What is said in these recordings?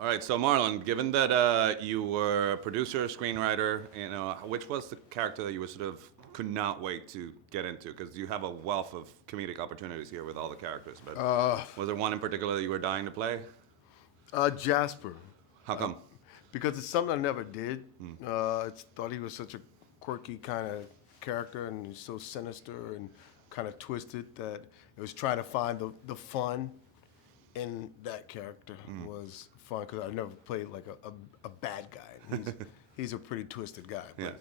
All right, so Marlon, given that you were a producer, screenwriter, which was the character that you were sort of could not wait to get into? Because you have a wealth of comedic opportunities here with all the characters. But was there one in particular that you were dying to play? Jasper. How come? Because it's something I never did. I thought he was such a quirky kind of character, and he's so sinister and kind of twisted that it was trying to find the fun in that character was fun, because I never played like a bad guy. He's a pretty twisted guy. But,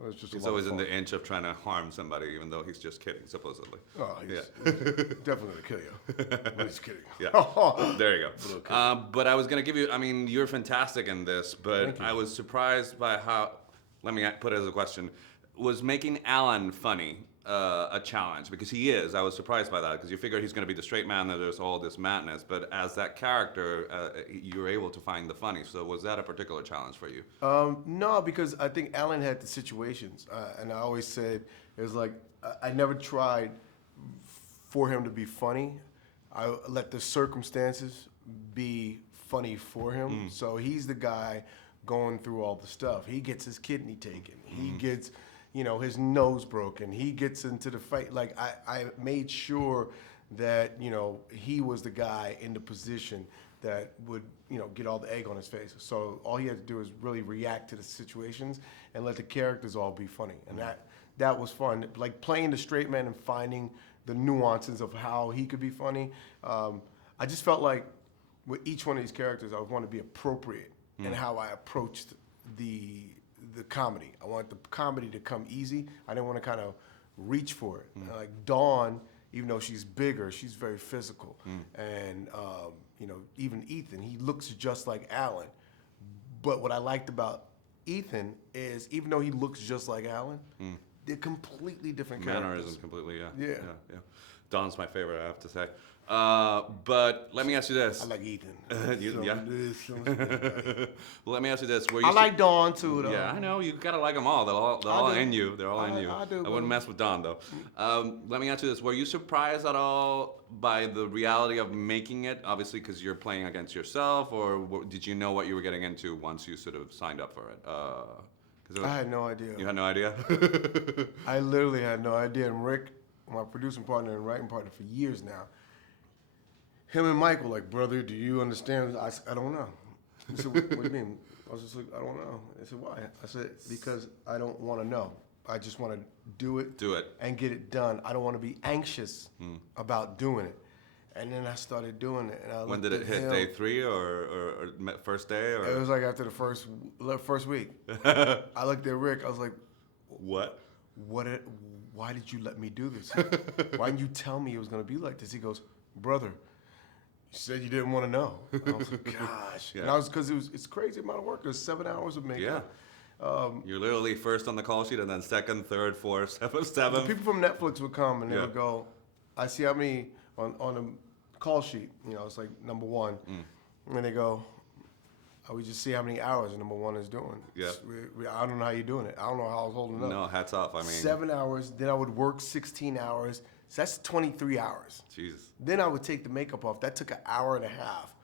it was just He's a lot always of in fun. the inch of trying to harm somebody, even though he's just kidding, supposedly. Oh, he's definitely gonna kill you. But he's kidding. Yeah. There you go. But I was going to give you, I mean, you're fantastic in this, but I was surprised by how, let me put it as a question, was making Alan funny a challenge? Because he is. I was surprised by that, because you figured he's going to be the straight man, that there's all this madness, but as that character, you were able to find the funny. So was that a particular challenge for you? No, because I think Alan had the situations, and I always said it was like I never tried for him to be funny. I let the circumstances be funny for him. So he's the guy going through all the stuff. He gets his kidney taken. He gets, his nose broken. He gets into the fight. Like I made sure that he was the guy in the position that would get all the egg on his face. So all he had to do is really react to the situations and let the characters all be funny. And that was fun. Like playing the straight man and finding the nuances of how he could be funny. I just felt like with each one of these characters, I would want to be appropriate in how I approached the comedy. I want the comedy to come easy. I didn't want to kind of reach for it. Like Dawn, even though she's bigger, she's very physical. And even Ethan, he looks just like Alan. But what I liked about Ethan is, even though he looks just like Alan, they're completely different characters. Mannerism completely, yeah. Yeah. Don's my favorite, I have to say. But let me ask you this. I like Ethan. Well, let me ask you this. Were you I like Dawn too, though. Yeah, I know. You gotta like them all. They're all in you. They're all in you. I do. I wouldn't mess with Don, though. Let me ask you this. Were you surprised at all by the reality of making it? Obviously, because you're playing against yourself, or did you know what you were getting into once you sort of signed up for it? I had no idea. You had no idea? I literally had no idea. And Rick, my producing partner and writing partner for years now, him and Mike were like, brother, do you understand? I said, I don't know. He said, what do you mean? I was just like, I don't know. I said, why? I said, because I don't want to know. I just want to do it. And get it done. I don't want to be anxious about doing it. And then I started doing it. And When did it hit? Day 3 or first day? Or? It was like after the first week. I looked at Rick. I was like, what? Why did you let me do this? Why didn't you tell me it was going to be like this? He goes, brother, you said you didn't want to know. I was like, gosh. Yeah. And because it's crazy amount of work. It was 7 hours of makeup. Yeah. You're literally first on the call sheet, and then second, third, fourth, seventh. People from Netflix would come and they would go, I see how many on the call sheet. It's like number 1. And they go, we just see how many hours number 1 is doing. Yeah. I don't know how you're doing it. I don't know how I was holding up. No, hats off. I mean, 7 hours. Then I would work 16 hours. So that's 23 hours. Jesus. Then I would take the makeup off. That took an hour and a half.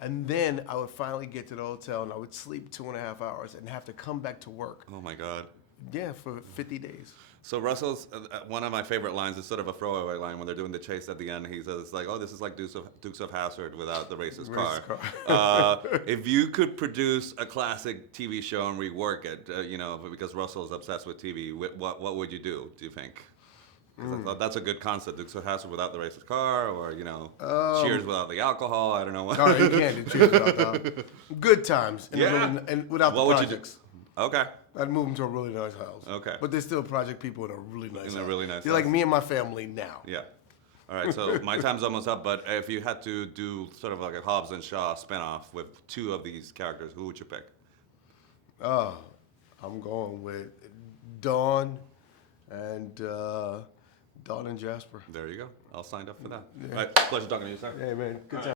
And then I would finally get to the hotel and I would sleep 2.5 hours and have to come back to work. Oh my God. Yeah, for 50 days. So Russell's, one of my favorite lines is sort of a throwaway line when they're doing the chase at the end. He says, like, oh, this is like Dukes of Hazzard without the racist car. If you could produce a classic TV show and rework it, because Russell's obsessed with TV, what would you do you think? I thought that's a good concept. Dukes of Hazzard without the racist car, or Cheers without the alcohol. I don't know what. No, you can't do Cheers without the alcohol. Good times. And without the projects. Okay. I'd move them to a really nice house. Okay. But they're still project people in a really nice house. In a really nice They're house. like me and my family now. Yeah. All right, so my time's almost up, but if you had to do sort of like a Hobbs and Shaw spinoff with 2 of these characters, who would you pick? I'm going with Dawn and Jasper. There you go. I'll sign up for that. All right, pleasure talking to you, sir. Hey, man. Good time.